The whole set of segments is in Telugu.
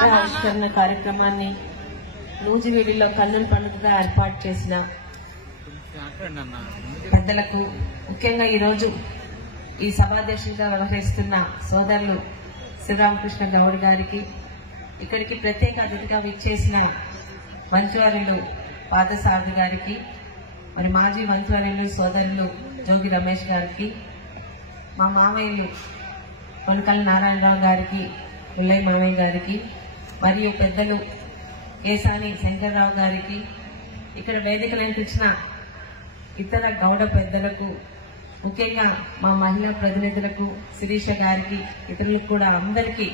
విగ్రహావిష్కరణ కార్యక్రమాన్ని నూజివీడిలో కన్నుల పండుగగా ఏర్పాటు చేసిన పెద్దలకు, ముఖ్యంగా ఈరోజు ఈ సభాధ్యక్షులుగా వ్యవహరిస్తున్న సోదరులు శ్రీరామకృష్ణ గౌడ్ గారికి, ఇక్కడికి ప్రత్యేక అతిథిగా విచ్చేసిన మంత్రివర్యులు పాదసారథి గారికి, మరి మాజీ మంత్రివర్యులు సోదరులు జోగి రమేష్ గారికి, మా మామయ్యలు కొనకల నారాయణరావు గారికి, పుల్లయ్య మామయ్య గారికి, మరియు పెద్దలు కేసాని శంకర్రావు గారికి, ఇక్కడ వేదికలంటించిన ఇతర గౌడ పెద్దలకు, ముఖ్యంగా మా మహిళా ప్రతినిధులకు, శిరీష గారికి, ఇతరులకు కూడా అందరికీ,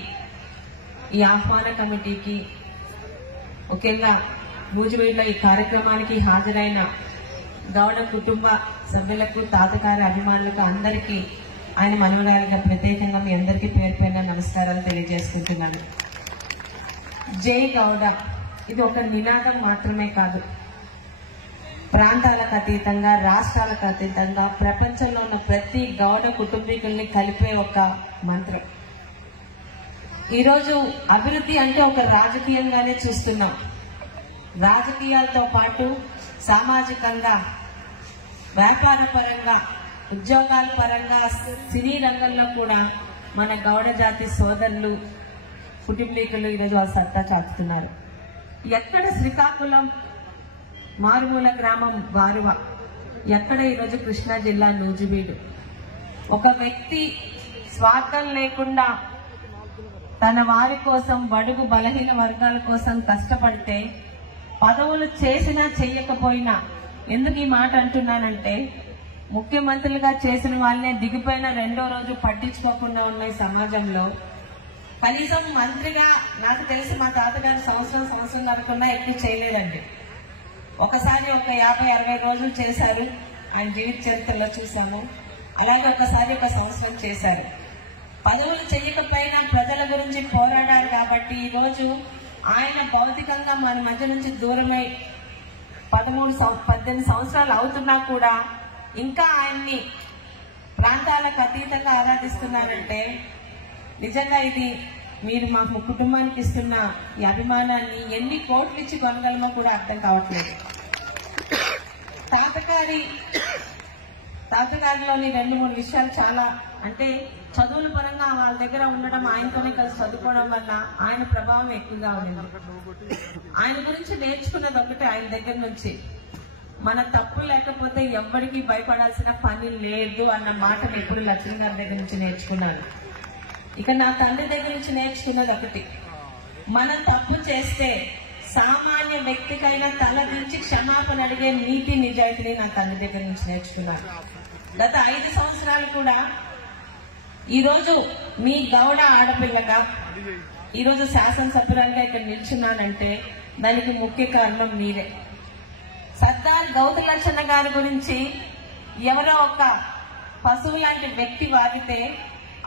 ఈ ఆహ్వాన కమిటీకి, ముఖ్యంగా నూజివీడులో ఈ కార్యక్రమానికి హాజరైన గౌడ కుటుంబ సభ్యులకు, తాతగారి అభిమానులకు అందరికీ ఆయన మనవరాలుగా ప్రత్యేకంగా మీ అందరికీ పేరు పేరున నమస్కారాలు తెలియజేసుకుంటున్నాను. జై గౌడ ఇది ఒక నినాదం మాత్రమే కాదు, ప్రాంతాలకు అతీతంగా, రాష్ట్రాలకు అతీతంగా ప్రపంచంలో ఉన్న ప్రతి గౌడ కుటుంబీకుల్ని కలిపే ఒక మంత్రం. ఈరోజు అభివృద్ధి అంటే ఒక రాజకీయంగానే చూస్తున్నాం. రాజకీయాలతో పాటు సామాజికంగా, వ్యాపార పరంగా, ఉద్యోగాల పరంగా, సినీ రంగంలో కూడా మన గౌడ జాతి సోదరులు, కుటుంబీకులు ఈరోజు ఆ సత్తా చాటుతున్నారు. ఎక్కడ శ్రీకాకుళం మారుమూల గ్రామం వారువ, ఎక్కడ ఈరోజు కృష్ణా జిల్లా నూజివీడు. ఒక వ్యక్తి స్వార్థం లేకుండా తన వారి కోసం, బడుగు బలహీన వర్గాల కోసం కష్టపడితే, పదవులు చేసినా చెయ్యకపోయినా, ఎందుకు ఈ మాట అంటున్నానంటే, ముఖ్యమంత్రులుగా చేసిన వాళ్ళనే దిగిపోయిన రెండో రోజు పట్టించుకోకుండా ఉన్న ఈ సమాజంలో కనీసం మంత్రిగా నాకు తెలిసి మా తాతగారు సంవత్సరం కన్నా ఎక్కువ చేయలేదండి. ఒకసారి ఒక 50-60 రోజులు చేశారు, ఆయన జీవిత చరిత్రలో చూసాము. అలాగే ఒకసారి ఒక సంవత్సరం చేశారు. పదవులు చేయకపోయినా ప్రజల గురించి పోరాడారు కాబట్టి ఈరోజు ఆయన భౌతికంగా మన మధ్య నుంచి దూరమై 18 సంవత్సరాలు అవుతున్నా కూడా ఇంకా ఆయన్ని ప్రాంతాలకు అతీతంగా ఆరాధిస్తున్నారంటే నిజంగా ఇది మీరు మా కుటుంబానికి ఇస్తున్న ఈ అభిమానాన్ని ఎన్ని కోట్లు ఇచ్చి కొనగలమో కూడా అర్థం కావట్లేదు. తాతగారిలోని 2-3 విషయాలు చాలా, అంటే చదువుల పరంగా వాళ్ళ దగ్గర ఉండడం, ఆయనతోనే కలిసి చదువుకోవడం వల్ల ఆయన ప్రభావం ఎక్కువగా ఉంది. ఆయన గురించి నేర్చుకున్నది ఒకటి, ఆయన దగ్గర నుంచి మన తప్పు లేకపోతే ఎవ్వడికి భయపడాల్సిన పని లేదు అన్న మాట ఎప్పుడు లక్ష్మణ్ గారి దగ్గర నుంచి నేర్చుకున్నాను. ఇక నా తండ్రి దగ్గర నుంచి నేర్చుకున్నది ఒకటి, మనం తప్పు చేస్తే సామాన్య వ్యక్తికైనా తల నుంచి క్షమాపణ అడిగే నీతి నిజాయితీని నా తండ్రి దగ్గర నుంచి నేర్చుకున్నాను. గత 5 సంవత్సరాలు కూడా ఈరోజు మీ గౌడ ఆడపిల్లగా ఈరోజు శాసనసభ్యురాలుగా ఇక్కడ నిల్చున్నానంటే దానికి ముఖ్య కారణం మీరే. సర్దార్ గౌతు లచ్చన్న గారి గురించి ఎవరో ఒక పశువు లాంటి వ్యక్తి వారితే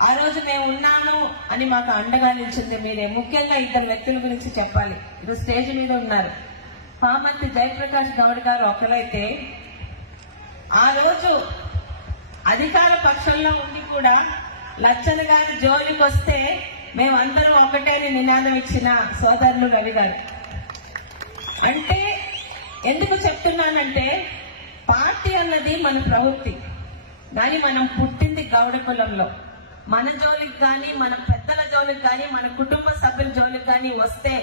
ఆ రోజు మేము ఉన్నాను అని మాకు అండగా నిలిచింది మీరే. ముఖ్యంగా 2 వ్యక్తుల గురించి చెప్పాలి. ఇది స్టేజ్ మీద ఉన్నారు. పామంతి జయప్రకాష్ గౌడ్ గారు ఒకరైతే, ఆ రోజు అధికార పక్షంలో ఉండి కూడా లచ్చన్న గారి జోలికి వస్తే మేమందరం ఒకటే నినాదం ఇచ్చిన సోదరులు రవి గారు. అంటే ఎందుకు చెప్తున్నానంటే, పార్టీ అన్నది మన ప్రవృత్తి, కానీ మనం పుట్టింది గౌడ కులంలో. మన జోలికి కానీ, మన పెద్దల జోలికి కానీ, మన కుటుంబ సభ్యుల జోలికి కానీ వస్తే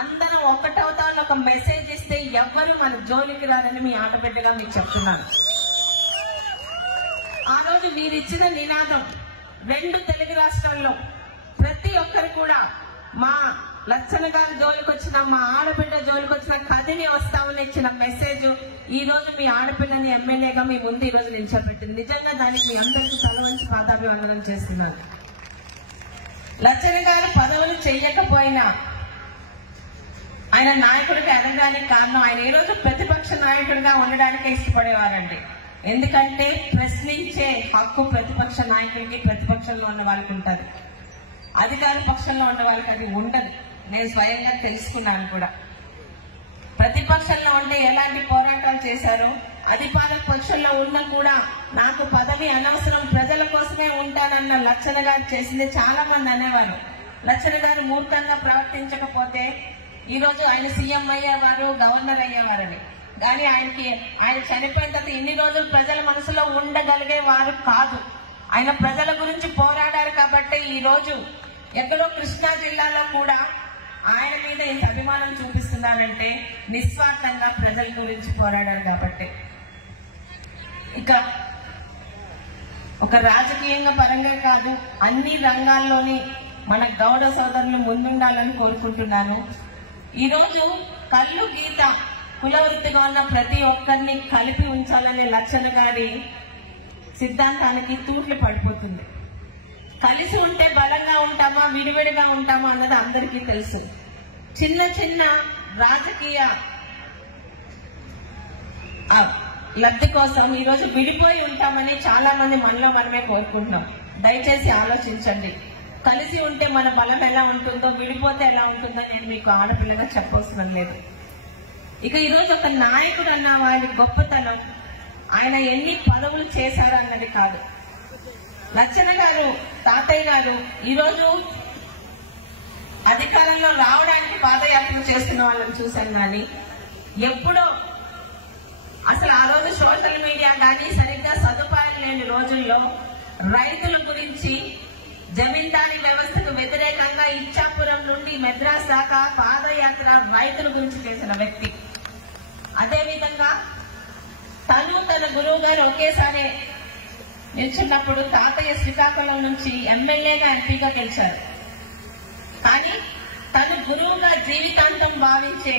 అందరం ఒక్కటవుతామని ఒక మెసేజ్ ఇస్తే ఎవ్వరు మన జోలికి రారని మీ ఆడబిడ్డగా మీకు చెప్తున్నాను. ఆ రోజు మీరు ఇచ్చిన నినాదం 2 తెలుగు రాష్ట్రాల్లో ప్రతి ఒక్కరు కూడా మా లచ్చన్న గారి జోలికి వచ్చిన, మా ఆడబిడ్డ జోలికి వచ్చిన కదిని వస్తామని ఇచ్చిన మెసేజ్ ఈ రోజు మీ ఆడపిల్లని ఎమ్మెల్యేగా మీ ముందు ఈ రోజు నిలిచబెట్టింది. నిజంగా దానికి మీ అందరికీ తల వంచి పాదాభివందనం చేస్తున్నారు. లచ్చన్న గారు పదవులు చేయకపోయినా ఆయన నాయకుడిగా ఎదగడానికి కారణం, ఆయన ఈ రోజు ప్రతిపక్ష నాయకుడిగా ఉండడానికే ఇష్టపడేవారండి. ఎందుకంటే ప్రశ్నించే హక్కు ప్రతిపక్ష నాయకుడికి, ప్రతిపక్షంలో ఉన్న వాళ్ళకి ఉంటుంది. అధికార పక్షంలో ఉన్న వాళ్ళకి అది ఉండదు. నేను స్వయంగా తెలుసుకున్నాను కూడా. ప్రతిపక్షంలో ఉంటే ఎలాంటి పోరాటాలు చేశారో, అధికార పక్షంలో ఉన్నా కూడా నాకు పదవి అనవసరం, ప్రజల కోసమే ఉంటానన్న లచ్చన్న గారు చేసింది చాలా మంది అనేవారు. లచ్చన గారు మూర్ఖంగా ప్రవర్తించకపోతే ఈ రోజు ఆయన సీఎం అయ్యేవారు, గవర్నర్ అయ్యేవారని. కానీ ఆయన చనిపోయిన తర్వాత ఇన్ని రోజులు ప్రజల మనసులో ఉండగలిగే వారు కాదు. ఆయన ప్రజల గురించి పోరాడారు కాబట్టి ఈ రోజు ఎక్కడో కృష్ణా జిల్లాలో కూడా ఆయన మీద ఇంత అభిమానం చూపిస్తున్నారంటే నిస్వార్థంగా ప్రజల గురించి పోరాడారు కాబట్టి. ఇక ఒక రాజకీయంగా పరంగా కాదు, అన్ని రంగాల్లోని మన గౌడ సోదరులు ముందుండాలని కోరుకుంటున్నాను. ఈరోజు కళ్ళు గీత కులవృత్తిగా ఉన్న ప్రతి ఒక్కరిని కలిపి ఉంచాలనే లచ్చన గారి సిద్ధాంతానికి తూట్లు పడిపోతుంది. కలిసి ఉంటే బలంగా ఉంటామా, విడివిడిగా ఉంటామా అన్నది అందరికీ తెలుసు. చిన్న చిన్న రాజకీయ లబ్ధి కోసం ఈరోజు విడిపోయి ఉంటామని చాలా మంది మనలో మనమే కోరుకుంటున్నాం. దయచేసి ఆలోచించండి. కలిసి ఉంటే మన బలం ఎలా ఉంటుందో, విడిపోతే ఎలా ఉంటుందో నేను మీకు ఆడపిల్లగా చెప్పవసరం లేదు. ఇక ఈరోజు ఒక నాయకుడు అన్న వారి గొప్పతనం ఆయన ఎన్ని పదవులు చేశారు అన్నది కాదు. లచ్చన గారు, తాతయ్య గారు ఈరోజు అధికారంలో రావడానికి పాదయాత్ర చేస్తున్న వాళ్ళని చూశాను. కానీ ఎప్పుడో అసలు ఆ రోజు సోషల్ మీడియా కానీ సరిగ్గా సదుపాయాలు లేని రోజుల్లో రైతుల గురించి, జమీందారీ వ్యవస్థకు వ్యతిరేకంగా ఇచ్చాపురం నుండి మెద్రాస్ దాకా పాదయాత్ర రైతుల గురించి చేసిన వ్యక్తి. అదేవిధంగా తన గురువు గారు ఒకేసారి నిల్చున్నప్పుడు తాతయ్య శ్రీకాకుళం నుంచి ఎమ్మెల్యేగా, ఎంపీగా గెలిచారు. కానీ తను గురువుగా జీవితాంతం భావించే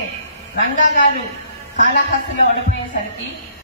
రంగా గారు కాళహస్తిలో ఓడిపోయేసరికి